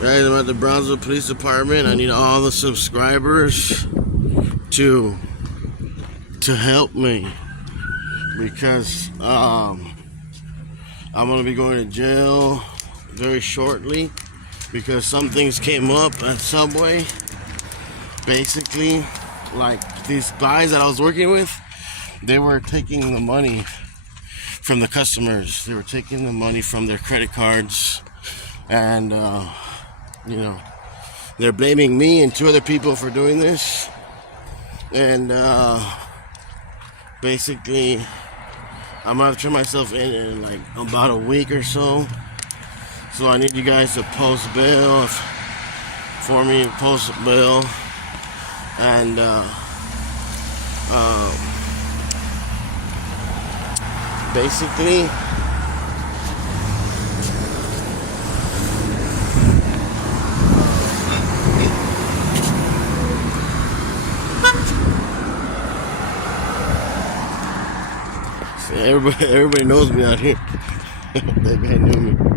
Guys, I'm at the Brownsville Police Department. I need all the subscribers to help me because I'm gonna be going to jail very shortly because some things came up at Subway. Basically, like these guys that I was working with, they were taking the money from the customers. They were taking the money from their credit cards, and you know, they're blaming me and two other people for doing this. And basically, I'm gonna have to turn myself in like about a week or so. So I need you guys to post bail for me, post bail, and basically. Everybody knows me out here. They knew me.